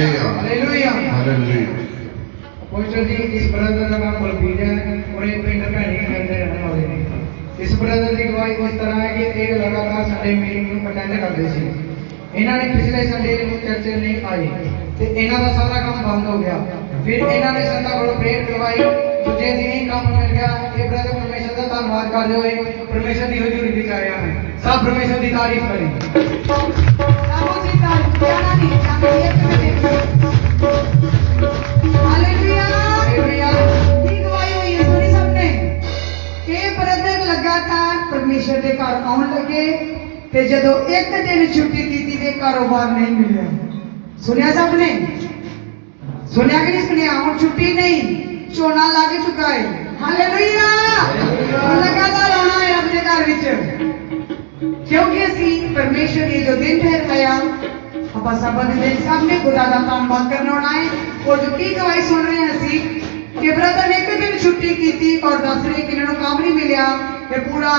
Hallelujah hallelujah. Pointer जी इस brother का नाम बलबीर है और ये पिंड भैणी खैर के रहने वाले हैं। इस ब्रदर की गवाही इस तरह है कि एक लगातार संडे मीटिंग ਨੂੰ ਅਟੈਂਡ ਕਰਦੇ ਸੀ। ਇਹਨਾਂ ਨੇ ਪਿਛਲੇ ਸੰਡੇ ਨੂੰ ਚਰਚ ਨਹੀਂ ਆਏ ਤੇ ਇਹਨਾਂ ਦਾ ਸਾਰਾ ਕੰਮ ਬੰਦ ਹੋ ਗਿਆ। ਫਿਰ ਇਹਨਾਂ ਨੇ ਸੰਤਾਂ ਕੋਲ ਪ੍ਰੇਅਰ ਕਰਵਾਈ, ਦੂਜੇ ਦਿਨ ਹੀ ਕੰਮ ਮਿਲ ਗਿਆ। ਇਹ ਬ੍ਰਦਰ ਪਰਮੇਸ਼ਰ ਦਾ ਧੰਨਵਾਦ ਕਰਦੇ ਹੋਏ ਪਰਮੇਸ਼ਰ ਦੀ ਹਜ਼ੂਰੀ ਵਿੱਚ ਆਏ ਹਨ। ਸਭ ਪਰਮੇਸ਼ਰ ਦੀ ਤਾਰੀਫ ਕਰੇ। सबों की तारीफ जाना नहीं जाना ये हालेलुया हालेलुया। की गवाही हुई है सुनी सबने कि ब्रदर लगातार परमेश्वर के घर आउण लगे ते जदों एक दिन छुट्टी कीती ते कारोबार नहीं मिलिया। सुनिया सबने? सुनिया कि नहीं सुनिया? हुण छुट्टी नहीं, झोना लग चुका है। हालेलुया लगातार आना है रब के घर विच क्योंकि असी परमेश्वर ये जो दिन ठहराया ਆਪਾਂ ਸਭਾ ਦੇ ਵਿੱਚ ਸਾਹਮਣੇ ਖੁਦਾ ਦਾ ਧੰਨਵਾਦ ਕਰਨ ਆਉਣਾ ਹੈ। और जो की गवाही सुन रहे हैं असी कि ब्रदर ने एक दिन छुट्टी की थी और दस रहे कि इन्होंने काम नहीं मिलिया। ये पूरा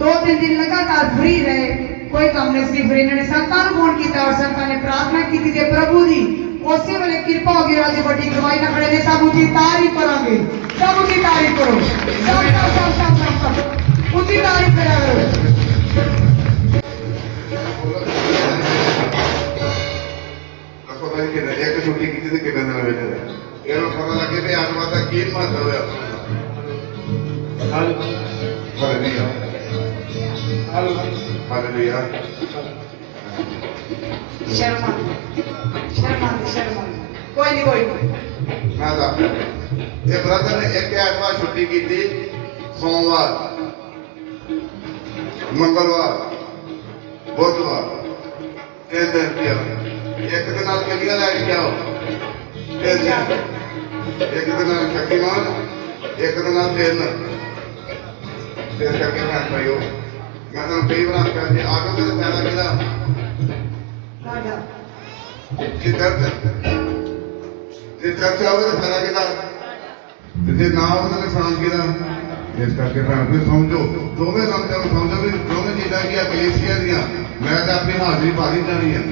2-3 दिन लगातार फ्री रहे, कोई काम नहीं सी। फिर इन्होंने संतां नूं फोन किया और संतां ने प्रार्थना की थी प्रभु दी उसी वेले कृपा हो गई। आज बड़ी गवाही ना खड़े ने सब उची तारीफ करांगे, सब उची तारीफ करो, सब उची तारीफ करा करो। एक छुट्टी की थी कितने दिन में ये लोग पता लगे थे आत्मा का की मत हो हालेलुया हालेलुया। शर्मा शर्मा शर्मा कोई नहीं कोई ना था ये ब्रदर ने एक आत्मा छुट्टी की थी सोमवार मंगलवार बुधवार 3 दिन किया। एक दिन नाल कलिया लैके क्या हो एक दिन नाल शक्तिमान एक दिन नाल फिर करके मैं भाइयों मैं तो कई बार आखिया जी आटो के फायदा किदा जी चर्च आओगे तो फायदा किदा जे ना हो तो नुकसान किदा। इस करके भैन भी समझो दोवें काम समझो भी दोवें चीज़ां की कलीसिया दियां मैं तो अपनी हाजिरी भारी जानी है।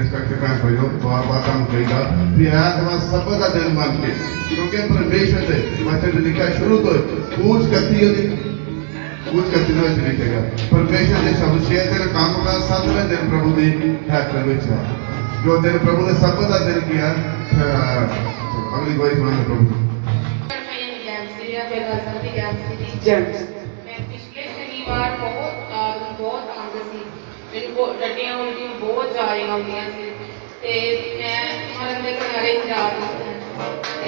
इस करके भैन भाइयों बार बार काम कहीदा कि ऐतवार सब्त का दिन मान के क्योंकि परमेश्वर से वचन लिखा शुरू तो पूछ करती है पूछ करती है लिखेगा परमेश्वर ने सब 6 दिन काम का 7वें दिन प्रभु की हैकल में जो दिन प्रभु ने सब्त का दिन किया। अगली कोई सुना प्रभु पिछले शनिवार बहुत आंद सी इनको टट्टियां उल्टियां बहुत जा रही होंदियां सी ते मैं मरन दे किनारे जा रही थी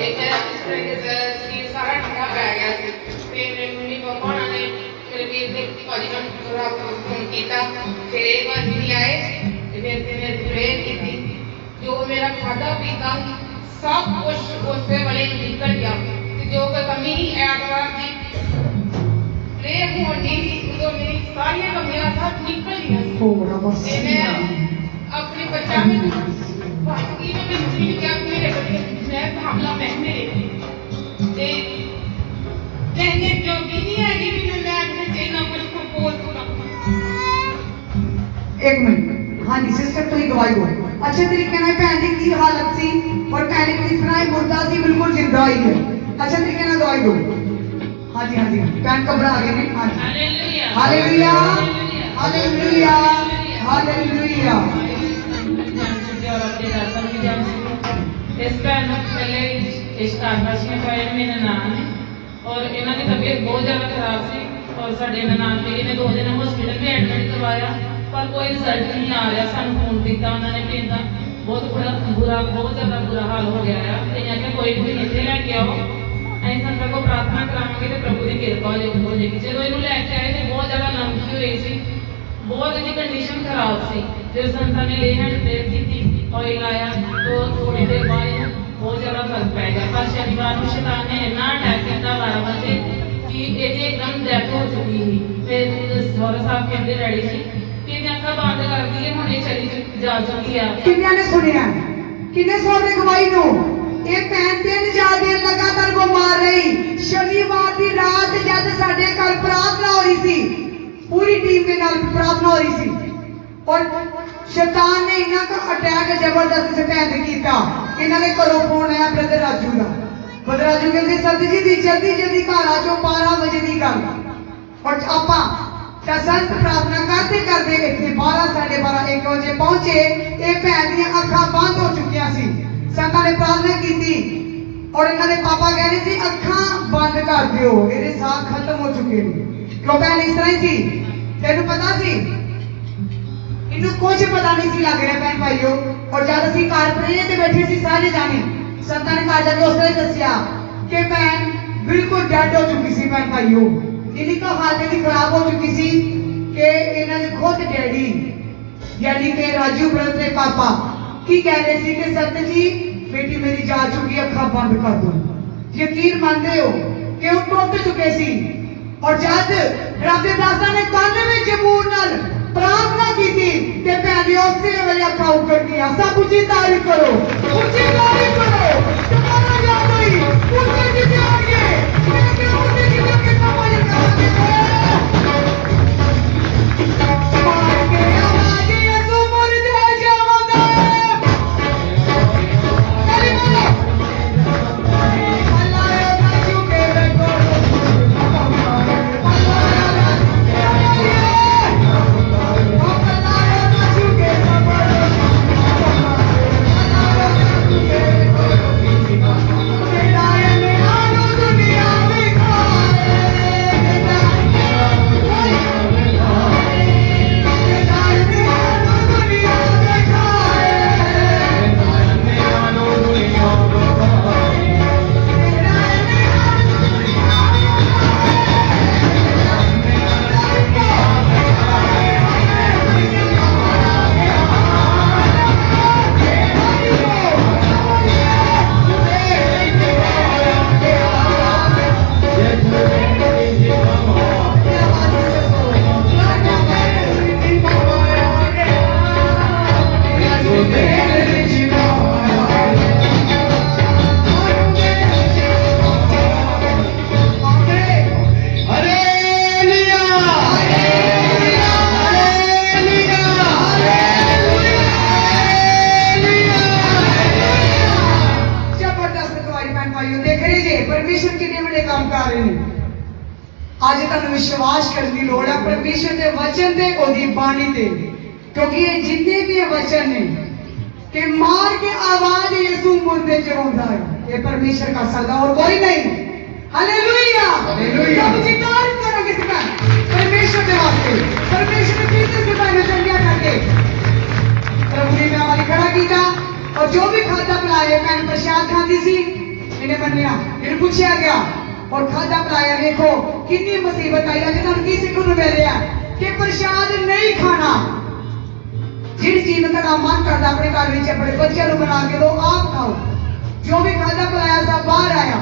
एक शरीर सारा ठंडा पै गया सी ते मेरी मम्मी पापा ने मेरे वीर ने भाजी ने फोन किया फिर एक बार भी आए फिर मैंने प्रेयर की जो मेरा खाधा पीता सब कुछ उससे वाले निकल गया जो कोई कमी ऐतवार की प्रेयर होनी तो मेरी सारी कमियां सब निकल गई। मैं अपने बच्चा में बाकी में भी क्या मेरे बच्चे मैं हमला महने ते कहने जो भी नहीं है कि मैं अपने चेना कुछ प्रपोज करूं। एक मिनट हाँ जी सिस्टर तो ही गवाही हो अच्छे तरीके से भैन जी की हालत सी और भैन किस तरह मुर्दा सी बिल्कुल जिंदा ही है। अच्छा तरीके से गवाही दो। हाँ जी भैन घबरा गए नहीं। हाँ जी हालेलुया हालेलुया हालेलुया। इस भैन पहले इश्तारबाशियां पाए मेरे नाम है और इन्हों की तबीयत बहुत ज़्यादा खराब सी और साढ़े नान मेरी ने 2 दिन हॉस्पिटल में एडमिट करवाया पर कोई रिजल्ट नहीं आ रहा। सानू फोन किया उन्होंने कहता बहुत बहुत ज़्यादा बुरा हाल हो गया है तो क्या कोई भी इतने लैके आओ ਅਸੀਂ ਸੰਤਾਂ को प्रार्थना करांगे तो प्रभु की कृपा हो जाएगी। जो इन्हों लैके आए तो बहुत ज़्यादा लंबी हुई सी बहुत इसकी कंडीशन खराब सी जो संतां ने ले हैंड प्रेयर की ऑयल आया तो थोड़ी देर बाद बहुत ज़्यादा फर्क पै गया। पर शनिवार को शैतान ने इन्ना अटैक किया 12 बजे कि ये एकदम डेथ हो चुकी थी। फिर सौरा साहब कहते डैडी जी कि अखा बंद कर दी है हम ये चली जा चुकी है। किन्ने ने सुनिया किन्ने सुन गवाही नो ये भैन 3-4 दिन लगातार बीमार रही। शनिवार की रात जब साडे घर प्रार्थना हो रही सी पूरी टीम के नाल प्रार्थना हो रही सी और शैतान ने इन्हां का अटैक जबरदस्त सटैंड किया। इन्होंने घरों फोन आया ब्रदर राजू का। ब्रदर राजू कहते सर जी दी जल्दी जल्दी घर आ जाओ 12 बजे की गल। और आपां संत प्रार्थना करते करते इतने 12 साढ़े 12 1 बजे पहुंचे। ये भैन दी अखां बंद हो चुकिया सी। संतां ने प्रार्थना की और इन्होंने पापा कह रहे थे अखां बंद कर दियो, ये साह खत्म हो चुके हैं। क्यों भैन इस तरह ही सी, तेनू पता सी, इन्हू कुछ पता नहीं सी लग रहा भैन भाईओ। और जब असीं घर प्रेरित ते बैठे सी सारे जाने, संतां ने घर जाके उस तरह दसिया कि भैन बिल्कुल डेड हो चुकी सी। भैन भाईओ इन्हीं का हालत इतनी खराब हो चुकी सी कि इन्होंने खुद डैडी यानी कि राजू ब्रदर के पापा की कह रहे थे कि सत जी बेटी मेरी जा चुकी, अखा बंद कर दो। यकीन मानते हो कि वो टुट चुके सी। और जब रब दे दासां ने कंन विच जबूर नाल प्रार्थना की थी ते भैन उसे वेले अखा उगड़ गई। सब उची तारीफ करो, उची तारीफ करो। तुम्हारा याद हुई उसे जिते आ गए लेकिन उसे जिते कितना मजा कराते मार के आवाज यसु मर दे जावंदा चली बोलो अल्लाह राजू के बेको आज तुहानू विश्वास करने की लोड़ है परमेश्वर के वचन ते ओदी बाणी ते। क्योंकि ये जितने भी वचन ने कि मार के आवाज यीशु मुर्दे च रोंदा है, ये परमेश्वर कर सकता और कोई नहीं। Hallelujah hallelujah. सब जितार करो किसका परमेश्वर के वास्ते। परमेश्वर ने किस से मैंने चंगिया करके प्रभु ने हमारी खड़ा किया। और जो भी खाता पिलाए भैन प्रसाद खाती सी इन्हें मन्निया, इन्हें पूछा गया और खादा पिलाया। देखो कितनी मुसीबत आई। अज तुहानू की सीखने मिल रहा है कि प्रसाद नहीं खाना। जिस चीज का मन करता अपने घर में अपने बच्चों को बना के दो, आप खाओ। जो भी खादा पिलाया सब बाहर आया।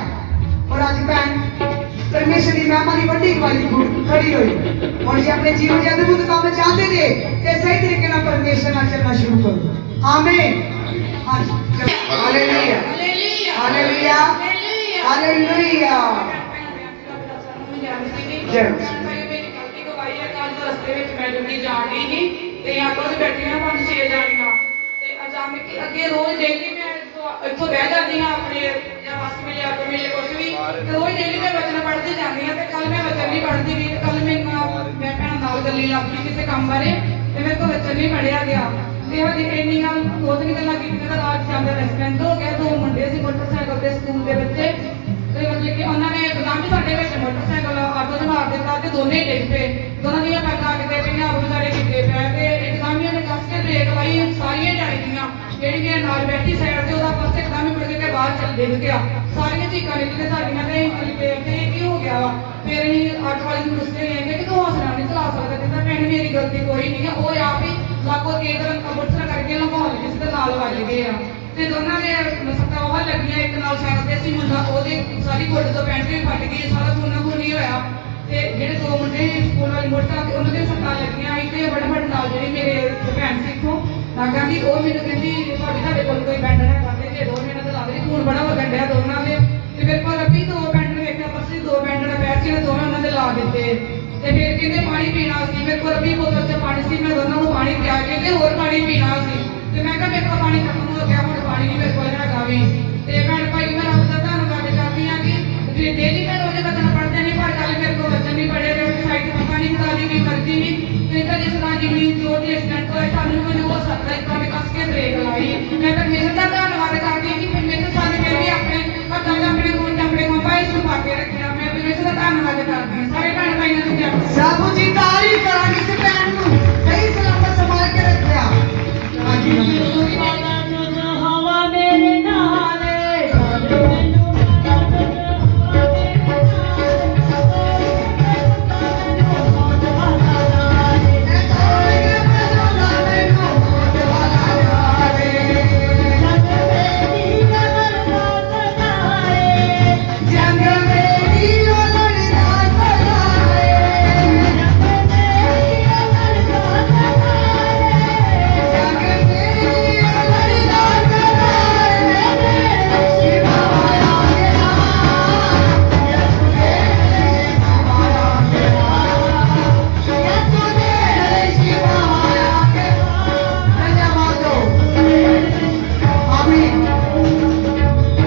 और अज भैन परमेश्वर की महिमा की वड्डी गवाही खड़ी हुई। और जे अपने जीवन के अद्भुत काम चाहते थे तो सही तरीके से परमेश्वर नाल चलना शुरू करो। आमीन। Hallelujah hallelujah hallelujah. अगे रोज डेली मैं इतों बह जाती हाँ अपने या बस में या तो मेरे कुछ भी रोज डेली मैं वचन पढ़ती जाती हाँ। कल मैं वचन नहीं पढ़ती गई। कल मैं भैन नाल गली लग गई किसी काम बारे मेरे को वचन नहीं पढ़िया गया। इन्नियां दो तीन गल्लां कीतियां रात जांदे एक्सीडेंट हो गया। दो मुंडे सी मोटरसाइकिल ते स्कूल दे बच्चे ते मतलब कि उन्होंने एकदम ही साडे विच मोटरसाइकिल आटो च मार दिता ते दोने डिग पे। दोनों दियां पैगां किते पईयां आप बेचारे डिगे पै ते एकदम ही उन्हें कस के ब्रेक लाई। सारियां जाई दियां जेहड़ी मेरे नाल बैठी साइड ते ओदा पर्स एकदम ही मुड़ के बाहर चल डिग गया। सारियां चीकां निकले साडियां ते मतलब की हो गया वा। फिर असीं ऑटो वाले नूं दसदे रहे कि तूं हौसला नहीं चला सकदा। कहंदा भैन मेरी गलती कोई नहीं है। वो आप ही लागो केक मोटरसाइकिल करके लाहौर किसी के नाल वज गए आ ते दोनों ने सट्टां ओह लगियां। एक नाल साइड ते सी मुंडा ओहदे सारी गोड्डे तो पैंट भी फट गई, सारा खूना खूनी होया। ते जेहड़े दो मुंडे स्कूल वाली मोटरसाइकिल ते उन्हां दे सट्टां लगियां। इक फटाफट नाल जेहड़ी मेरे भैन सी इत्थों लागा दी ओह मैनूं कहंदी तुहाडे कोल कोई बैंड ना करदे दे दो। मैनूं तो लग रही खून बड़ा वगन डिया दोनों दे। ते मेरे कोल अभी दो बैंड वेखिया परसी दो बैंड ना पैर सी दोवें उन्हां दे ला दित्ते। ते फिर कहंदे पानी पीना सी। मेरे कोल अभी बोतल च पानी सी, मैं दोनों नूं ਪਾਣੀ ਪਿਆ ਕੇ ਤੇ ਹੋਰ ਪਾਣੀ ਪੀਣਾ ਸੀ ਤੇ ਮੈਂ ਕਿਹਾ ਮੇਰੇ ਕੋਲ ਪਾਣੀ ਖਤਮ ਹੋ ਗਿਆ ਹੁਣ ਪਾਣੀ ਨਹੀਂ ਮੇਰੇ ਕੋਲ ਹੈਗਾ ਵੀ ਤੇ ਭੈਣ ਭਾਈ ਮੈਂ ਰੱਬ ਦਾ ਧੰਨਵਾਦ ਕਰਦੀ ਹਾਂ ਕਿ ਡੇਲੀ ਮੈਂ ਰੋਜ਼ ਕਦਮ ਪੜ੍ਹਦੇ ਨਹੀਂ ਪਰ ਕੱਲ ਮੇਰੇ ਕੋਲ ਬੱਚਨ ਨਹੀਂ ਪੜ੍ਹੇ ਤੇ ਸਾਈਡ ਪਤਾ ਨਹੀਂ ਬਤਾ ਦੀ ਮਰਜ਼ੀ ਨਹੀਂ ਤੇ ਕਦੇ ਸਦਾ ਜਿੰਨੀ ਜੋ ਵੀ ਐਕਸੀਡੈਂਟ ਹੋਇਆ ਸਾਨੂੰ ਮੈਨੂੰ ਹੋ ਸਕਦਾ ਇੱਕ ਵਾਰ ਕੱਸ ਕੇ ਬ੍ਰੇਕ ਲਾਈ ਮੈਂ ਪਰਮੇਸ਼ਰ ਦਾ ਧੰਨਵਾਦ ਕਰਦੀ ਹਾਂ ਕਿ ਮੈਨੂੰ ਸਾਨੂੰ ਫਿਰ ਵੀ ਆਪਣੇ ਹੱਥਾਂ 'ਚ ਆਪਣੇ ਮੋਬਾਈਲ ਨੂੰ ਪਾ ਕੇ ਰੱਖਿਆ ਮੈਂ ਪਰਮੇਸ਼ਰ ਦਾ ਧੰਨਵਾਦ ਕਰਦੀ ਹਾਂ ਸਾਰੇ ਭੈਣ ਭਾਈਆਂ ਨੂੰ ਜੈ ਸਾਬੂ ਜੀ ਤਾਰੀਫ ਕਰਾਂਗੇ ਇਸ ਭੈਣ ਨੂੰ ਸਹੀ ਸਲਾਮਤ ਸੰਭਾਲ ਕੇ ਰੱਖਿਆ ਹਾਂਜੀ ਹਵਾ ਮੇਰੇ ਨਾਲੇ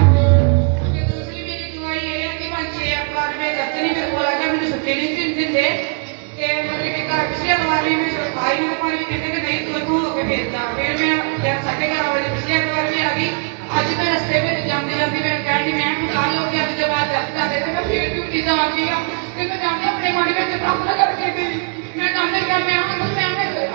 ਦੂਸਰੀ ਮੇਰੀ ਦਵਾਈ ਇਹ ਹੈ ਕਿ ਪੰਜ 6 ਵਾਰ ਮੈਂ ਜਦ ਨਹੀਂ ਮੇਰੇ ਕੋਲ ਆ ਗਿਆ ਮੈਨੂੰ ਛੁੱਟੀ ਨਹੀਂ ਦਿੰਦੇ ਤੇ ਮਤਲਬ ਕਿ ਘਰ ਪਿਛਲੇ ਵਾਰ ਵੀ ਮੈਂ ਸਰਕਾਰੀ ਨੂੰ ਪਾਣੀ ਕਹਿੰਦੇ ਕਿ ਨਹੀਂ ਤੂੰ ਇੱਥੋਂ ਹੋ ਕੇ ਫੇਰਦਾ ਫਿਰ ਮੈਂ ਜਦ 11:30 ਵਜੇ ਪਿਛਲੇ ਵਾਰ ਵੀ ਆ ਗਈ ਅੱਜ ਮੈਂ ਰਸਤੇ ਵਿੱਚ ਜਾਂਦੀ ਮੈਂ ਕਹਿੰਦੀ ਮੈਂ ਕੱਲ ਹੋ ਗਿਆ ਅੱਜ ਬਾਅਦ ਜਦ ਕਰਦੇ ਤੇ ਮੈਂ ਫੇਰ ਡਿਊਟੀ ਦਾ ਆ ਗਈ ਤੇ ਮੈਂ ਜਾਂਦੇ ਆਪਣੇ ਮਨ ਵਿੱਚ ਪ੍ਰਾਰਥਨਾ ਕਰਕੇ ਗਈ ਮੈਂ ਕਹਿੰਦੇ ਕਿ ਮੈਂ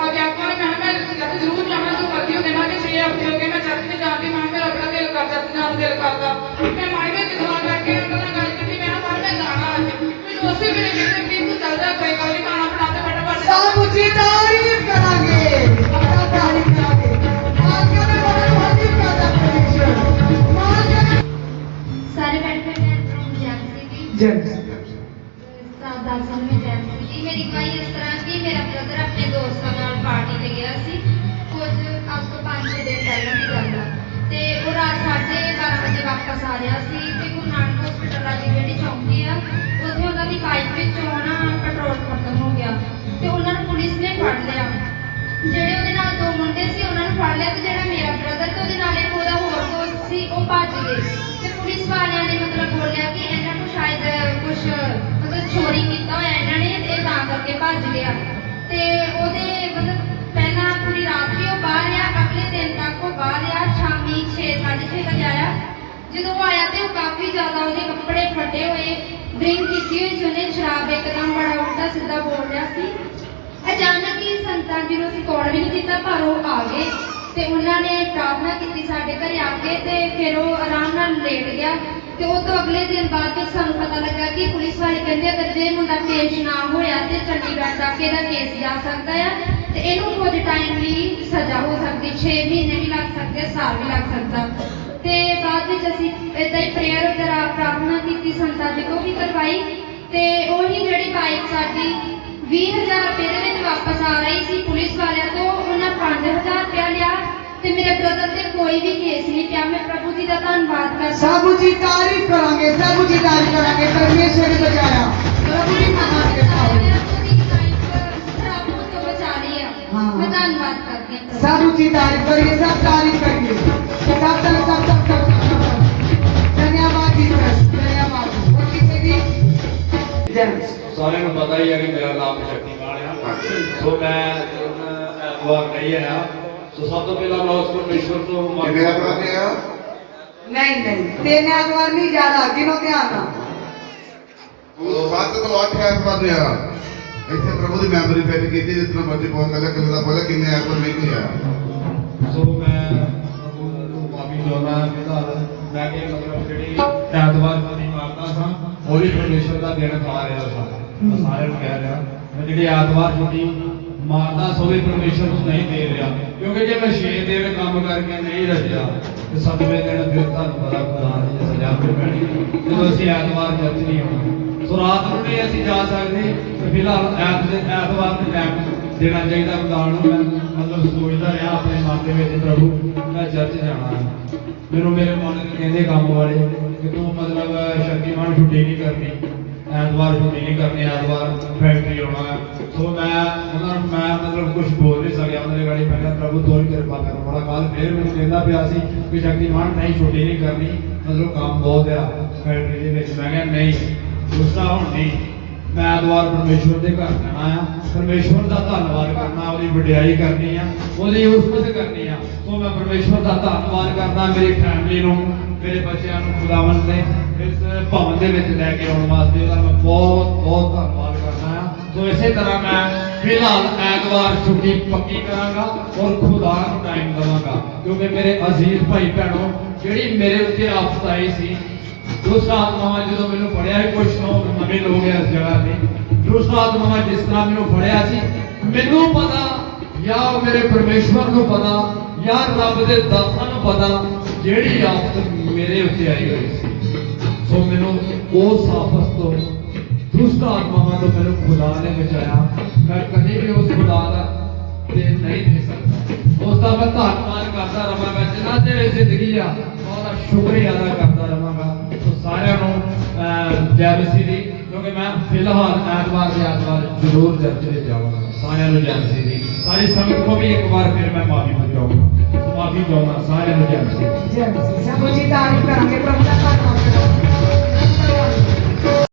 ਅੱਜ ਆਪਾਂ ਮੈਂ ਜਦ ਜ਼ਰੂਰ ਜਾਣਾ ਤੂੰ ਮਰਦੀ ਹੋ ਦੇਣਾ ਕਿ 6 ਹਫ਼ਤੇ ਹੋ ਗਏ ਮੈਂ ਜਦ ਤੇ ਜਾਂਦੀ ਮੈਂ ਮੇਰਾ ਬੜਾ ਦਿਲ ਕਰਦਾ ਤੇ ਜਾਣ ਦਿਲ ਕਰਦਾ ਮੈਂ ਮਨ ਵਿੱਚ ਦੁਆ ਕਰਕੇ ਉਹਨਾਂ ਨਾਲ ਗੱਲ ਕੀਤੀ ਮੈਂ ਪਰ ਮੈਂ ਜਾਣਾ ਅੱਜ ਮੈਨੂੰ ਉਸੇ ਵੇਲੇ ਕਹਿੰਦੇ ਕਿ ਤੂੰ ਚੱਲ ਜਾ ਕੋਈ ਗੱਲ ਨਹੀਂ ਖਾਣਾ ਬਣਾ ਤੇ ਫਟਾਫਟ ਸਾਬੂ ਜੀ ਤਾਰੀਫ ਕਰਾਂਗੇ ਆਪਣਾ ਤਾਰੀਫ ਕਰਾਂਗੇ ਆਜਾ ਮੈਂ ਬੜਾ ਤਾਰੀਫ ਕਰਦਾ ਪਰਮੇਸ਼ਰ ਮਾਲਕ ਸਾਰੇ ਬੈਠ ਕੇ ਮੈਂ ਜੈਮਸੀ ਦੀ ਜੈ ਦਾਸਾਂ में जैमसी ਦੀ ਮੇਰੀ ਗਵਾਹੀ ਇਸ ਤਰ੍ਹਾਂ ਕਿ ਮੇਰਾ ਬ੍ਰਦਰ ਆਪਣੇ ਦੋਸਤਾਂ ਨਾਲ ਪਾਰਟੀ ਤੇ ਗਿਆ ਸੀ ਕੁਝ ਅੱਜ ਤੋਂ 5-6 ਦਿਨ ਪਹਿਲਾਂ ਦੀ ਗੱਲ ਆ ਤੇ ਉਹ ਰਾਤ 12:30 ਵਜੇ ਵਾਪਸ ਆ ਰਿਹਾ ਸੀ ਤੇ ਗੁਰੂ ਨਾਨਕ ਹਸਪੀਟਲ ਵਾਲੀ ਜਿਹੜੀ ਚੌਂਕੀ ਆ ਉੱਥੇ ਉਹਨਾਂ ਦੀ ਬਾਈਕ ਵਿੱਚੋਂ ਨਾ ਪੈਟਰੋਲ ਖਤਮ ਹੋ ਗਿਆ ਤੇ ਉਹਨਾਂ ਨੂੰ ਪੁਲਿਸ ਨੇ ਫੜ ਲਿਆ ਜਿਹੜੇ ਉਹਦੇ ਨਾਲ ਦੋ ਮੁੰਡੇ ਸੀ ਉਹਨਾਂ ਨੂੰ ਫੜ ਲਿਆ ਤੇ ਜਿਹੜਾ ਮੇਰਾ ਬ੍ਰਦਰ ਤੇ ਉਹਦੇ ਨਾਲ ਇੱਕ ਉਹਦਾ ਹੋਰ ਦੋਸਤ ਸੀ ਉਹ ਭੱਜ ਗਏ ਤੇ ਪੁਲਿਸ ਵਾਲਿਆਂ ਨੇ ਮਤਲਬ ਬੋਲਿਆ ਕਿ ਇਹਨਾਂ ਨੂੰ ਸ਼ਾਇਦ ਕੁਝ ਮਤਲਬ ਚੋਰੀ ਕੀਤਾ ਹੋਇਆ ਇਹਨਾਂ ਨੇ ਤੇ ਤਾਂ ਕਰਕੇ ਭੱਜ ਗਿਆ ਤੇ ਉਹਦੇ ਮਤਲਬ ਪਹਿਲਾਂ ਪੂਰੀ ਰਾਤ ਵੀ ਉਹ ਬਾਹਰ ਆ ਅਗਲੇ ਦਿਨ ਤੱਕ ਉਹ ਬਾਹਰ ਆ ਸ਼ਾਮੀ 6-6:30 ਵਜੇ ਆਇਆ ਜਦੋਂ ਉਹ ਆਇਆ ਤੇ ਉਹ ਕਾਫੀ ਜ਼ਿਆਦਾ ਉਹਦੇ ਕੱਪੜੇ ਫਟੇ ਹੋਏ ਡਰਿੰਕ ਕੀਤੀ ਹੋਈ ਸੀ ਉਹਨੇ ਸ਼ਰਾਬ ਇੱਕਦਮ ਬੜਾ ਉਲਟਾ ਸਿੱਧਾ ਬੋਲ ਰਿਹਾ ਸੀ ਅਚਾਨਕ ਹੀ ਸੰਤਾਂ ਜੀ ਨੂੰ ਅਸੀਂ ਕਾਲ ਵੀ ਨਹੀਂ ਕੀਤਾ ਪਰ ਉਹ ਆ ਗਏ ਤੇ ਉਹਨਾਂ ਨੇ ਪ੍ਰਾਰਥਨਾ ਕੀਤੀ ਸਾਡੇ ਘਰੇ ਆ ਕੇ ਤੇ ਫਿਰ ਉਹ ਆਰਾਮ ਨਾਲ ਲੇਟ ਗਿਆ ਤੇ ਉਹ ਤੋਂ ਅਗਲੇ ਦਿਨ ਬਾਅਦ ਵਿੱਚ ਸਾਨੂੰ ਪਤਾ ਲੱਗਾ ਕਿ ਪੁਲਿਸ ਵਾਲੇ ਕਹਿੰਦੇ ਅਗਰ ਜੇ ਮੁੰਡਾ ਪੇਸ਼ ਨਾ ਹੋਇਆ ਤੇ ਚੰਡੀਗੜ੍ਹ ਤੱਕ ਇਹਦਾ ਕੇਸ ਜਾ ਸਕਦਾ ਆ ਤੇ ਇਹਨੂੰ ਕੁਝ ਟਾਈਮ ਲਈ ਸਜ਼ਾ ਹੋ ਸਕਦੀ 6 ਮਹੀਨੇ ਵੀ ਲੱਗ ਸਕਦੇ ਸਾਲ ਵੀ ਲੱਗ ਸਕਦਾ ਤੇ ਬਾਅਦ ਵਿੱਚ ਅਸੀਂ ਏਦਾਂ ਹੀ ਪ੍ਰੇਅਰ ਵਗੈਰਾ ਪ੍ਰਾਰਥਨਾ ਕੀਤੀ ਸੰਤਾਂ ਜੀ ਕੋਲ ਵੀ ਕਰਵਾਈ ਤੇ ਉਹੀ ਜਿਹੜੀ ਬਾਈਕ ਸਾਡੀ 20,000 ਰੁਪਏ ਦੇ ਵਿੱਚ ਵਾਪਸ ਆ ਰਹੀ ਸੀ ਪੁਲਿਸ ਵਾਲਿਆਂ ਤੋਂ ਉਹਨਾਂ 5,000 ਰੁਪਇਆ ਲਿਆ ਤੇ ਮੇਰੇ ਬ੍ਰਦਰ ਤੇ ਕੋਈ ਵੀ ਕੇਸ ਨਹੀਂ ਪਿਆ ਮੈਂ ਪ੍ਰਭੂ ਜੀ ਦਾ ਧੰਨਵਾਦ ਕਰਦਾ ਸਾਬੂ ਜੀ ਤਾਰੀਫ ਕਰਾਂਗੇ ਸਾਬੂ ਜੀ ਤਾਰੀਫ ਕਰਾਂਗੇ ਪਰਮੇਸ਼ਰ ਨੇ ਬਚਾਇਆ ਪ੍ਰਭੂ ਜੀ ਮਹਾਨ ਦਿਖਾਓ ਰੱਬ ਤੋਂ ਬਚਾ ਲਈ ਆ ਹਾਂ। ਮੈਂ ਧੰਨਵਾਦ ਕਰਦੀ ਹਾਂ साबू जी तारीफ करिए सब तारीफ करिए सब धन्यवाद जी धन्यवाद और किसी की जय ਸਾਰਿਆਂ ਨੂੰ ਪਤਾ ਹੀ ਹੈ ਕਿ ਮੇਰਾ ਨਾਮ ਸ਼ਕਤੀਮਾਨ ਆ ਸੋ ਮੈਂ ਐਤਵਾਰ ਨਹੀਂ ਆਇਆ ਸੋ ਸਭ ਤੋਂ ਪਹਿਲਾਂ ਮੈਂ ਉਸ ਪਰਮੇਸ਼ਵਰ ਤੋਂ ਇਹ ਮੇਰਾ ਬਰਾਬਰ ਆ नहीं नहीं 3 ऐतवार नहीं ज्यादा गिनो ध्यान ना ਉਹ 7 ਤੋਂ 8 ਐਤਵਾਰ ਆ ਇੱਥੇ ਪ੍ਰਭੂ ਦੀ ਮੈਮਰੀ ਫਿੱਟ ਕੀਤੀ ਜਿਸ ਤਰ੍ਹਾਂ ਮਰਜ਼ੀ ਬਹੁਤ ਲੱਗਾ ਕਿੰਨਾ ਪਹਿਲਾਂ ਕਿੰਨੇ ਐਤਵਾਰ ਨਹੀਂ ਹੋਇਆ ਸੋ ਮੈਂ ਪ੍ਰਭੂ ਨੂੰ ਮਾਫੀ ਚਾਹੁੰਦਾ ਕਿ ਮੈਂ ਕਿ ਮਤਲਬ ਜਿਹੜੀ ਐਤਵਾਰ ਦੀ ਮਾਰਦਾ ਸਾਂ ਉਹ ਵੀ ਪਰਮੇਸ਼ਵਰ ਦਾ ਦਿਨ ਖਾ ਰਿਹਾ ਸਾਂ ਮੈਂ ਸਾਰਿਆਂ ਨੂੰ ਕਹਿ ਰਿਹਾ ਮੈਂ ਜਿਹੜੀ ਐਤਵਾਰ ਛੁੱਟੀ ਮਾਰਦਾ ਸੋ ਵੀ ਪਰਮੇਸ਼ਵਰ ਨੂੰ ਨਹੀਂ ਦੇ ਰਿਹਾ ਕਿਉਂਕਿ ਜੇ ਮੈਂ 6 ਦਿਨ ਕੰਮ ਕਰਕੇ ਨਹੀਂ ਰੱਜਿਆ ਤੇ 7ਵੇਂ ਦਿਨ ਫਿਰ ਤੁਹਾਨੂੰ ਪਤਾ ਖੁਦਾ ਦੀ ਸਜ਼ਾ ਫਿਰ ਪੈਣੀ ਜਦੋਂ ਅਸੀਂ ਐਤਵਾਰ ਚਰਚ ਨਹੀਂ ਆਉਣਾ ਸੋ ਰਾਤ ਨੂੰ ਨਹੀਂ ਅਸੀਂ ਜਾ ਸਕਦੇ ਤੇ ਫਿਲਹਾਲ ਐਤਵਾਰ ਦੇ ਟਾਈਮ ਦੇਣਾ ਚਾਹੀਦਾ ਖੁਦਾ ਨੂੰ ਮੈਂ ਮਤਲਬ ਸੋਚਦਾ ਰਿਹਾ ਆਪਣੇ ਮਨ ਦੇ ਵਿੱਚ ਪ੍ਰਭੂ ਮੈਂ ਚਰਚ ਜਾਣਾ ਹੈ ਮੈਨੂੰ ਮੇਰੇ ਮਨ ਦੇ ਕਹਿੰਦੇ ਕੰਮ ਵਾਲੇ ਕਿ ਤੂੰ ਮਤਲਬ ਸ਼ਕਤੀਮਾਨ ਛੁੱਟੀ ਨਹੀਂ ਕਰਨੀ ਐਤਵਾਰ ਛੁੱਟੀ ਨਹੀਂ ਕਰਨੀ ਐਤਵਾਰ ਫੈਕਟਰੀ ਆਉਣਾ ਹੈ ਸੋ ਮੈਂ ਉਹਨਾਂ ਨੂੰ ਮੈਂ ਮਤਲਬ ਕੁਝ ਬੋਲ ਨਹੀਂ ਸਕਿਆ ਉਹਨਾਂ ਦੇ ਫਿਰ ਮੈਨੂੰ ਕਹਿੰਦਾ ਪਿਆ ਸੀ ਕਿ ਸ਼ਕਤੀਮਾਨ ਨਹੀਂ ਛੁੱਟੀ ਨਹੀਂ ਕਰਨੀ, ਮਤਲਬ ਕੰਮ ਬਹੁਤ ਆ ਫੈਕਟਰੀ ਦੇ ਵਿੱਚ। ਮੈਂ ਕਿਹਾ ਨਹੀਂ ਗੁੱਸਾ ਹੁਣ ਨਹੀਂ, ਮੈਂ ਐਤਵਾਰ ਪਰਮੇਸ਼ਵਰ ਦੇ ਘਰ ਜਾਣਾ ਆ, ਪਰਮੇਸ਼ਵਰ ਦਾ ਧੰਨਵਾਦ ਕਰਨਾ, ਉਹਦੀ ਵਡਿਆਈ ਕਰਨੀ ਆ, ਉਹਦੀ ਉਸਮਤ ਕਰਨੀ ਆ। ਸੋ ਮੈਂ ਪਰਮੇਸ਼ਵਰ ਦਾ ਧੰਨਵਾਦ ਕਰਦਾ, ਮੇਰੀ ਫੈਮਿਲੀ ਨੂੰ, ਮੇਰੇ ਬੱਚਿਆਂ ਨੂੰ ਖੁਦਾਵੰਦ ਨੇ ਇਸ ਭਵਨ ਦੇ ਵਿੱਚ ਲੈ ਕੇ ਆਉਣ ਵਾਸਤੇ ਉਹਦਾ ਮੈਂ ਬਹੁਤ ਬਹੁਤ ਧੰਨਵਾਦ ਕਰਦਾ ਆ। ਸੋ ਇਸੇ ਤਰ੍ਹਾਂ ਮੈਂ ਫਿਲਹਾਲ ਐਤਵਾਰ ਛੁੱਟੀ ਪੱਕੀ ਕਰਾਂਗਾ ਔਰ ਖੁਦਾ ਨੂੰ ਟਾਈਮ ਦੇਵਾਂਗਾ, ਕਿਉਂਕਿ ਮੇਰੇ ਅਜ਼ੀਜ਼ ਭਾਈ ਭੈਣੋ, ਜਿਹੜੀ ਮੇਰੇ ਉੱਤੇ ਆਫਤ ਆਈ ਸੀ, ਦੁਸ਼ਟ ਆਤਮਾਵਾਂ ਜਦੋਂ ਮੈਨੂੰ ਫੜਿਆ ਸੀ, ਕੁਝ ਨਵੇਂ ਲੋਕ ਇਸ ਜਗ੍ਹਾ ਤੇ, ਦੁਸ਼ਟ ਆਤਮਾਵਾਂ ਜਿਸ ਤਰ੍ਹਾਂ ਮੈਨੂੰ ਫੜਿਆ ਸੀ, ਮੈਨੂੰ ਪਤਾ ਜਾਂ ਮੇਰੇ ਪਰਮੇਸ਼ਵਰ ਨੂੰ ਪਤਾ ਜਾਂ ਰੱਬ ਦੇ ਦਾਸਾਂ ਨੂੰ ਪਤਾ ਜਿਹੜੀ ਆਫਤ ਮੇਰੇ ਉੱਤੇ ਆਈ ਹੋਈ ਸੀ। ਸੋ ਮੈਨੂੰ ਉਸ ਆਫਤ ਤੋਂ, ਦੁਸ਼ਟ ਆਤਮਾਵਾਂ ਤੋਂ ਮੈਨੂੰ ਖੁਦਾ ਨੇ ਬਚਾਇਆ। ਮੈਂ ਕਦੇ ਵੀ ਉਸ ਖੁਦਾ ਦਾ ਤੇ ਨਹੀਂ ਦੇ ਸਕਦਾ, ਉਸ ਦਾ ਮੈਂ ਧੰਨਵਾਦ ਕਰਦਾ ਰਹਾਂਗਾ ਜਿੰਨਾ ਚਿਰ ਜ਼ਿੰਦਗੀ ਆ, ਉਹਦਾ ਸ਼ੁਕਰੀਆ ਅਦਾ ਕਰਦਾ ਰਹਾਂਗਾ। ਸੋ ਸਾਰਿਆਂ ਨੂੰ ਜੈ ਮਸੀਹ ਦੀ, ਕਿਉਂਕਿ ਮੈਂ ਫਿਲਹਾਲ ਐਤਵਾਰ ਦੇ ਐਤਵਾਰ ਜ਼ਰੂਰ ਚਰਚ ਵਿੱਚ ਜਾਵਾਂਗਾ। ਸਾਰਿਆਂ ਨੂੰ ਜੈ ਮਸੀਹ ਦੀ। ਸਾਰੀ ਸੰਗਤ ਨੂੰ ਵੀ ਇੱਕ ਵਾਰ ਫਿਰ ਮੈਂ ਮਾਫੀ ਚਾਹੁੰਦਾ ਸਾਰਿਆਂ ਨੂੰ ਜੈ ਮਸੀਹ। ਜੈ ਮਸੀਹ। ਸਭ ਜੀ ਤਾਰੀਫ ਕਰਾਂਗੇ ਪ੍ਰਭੂ ਦਾ।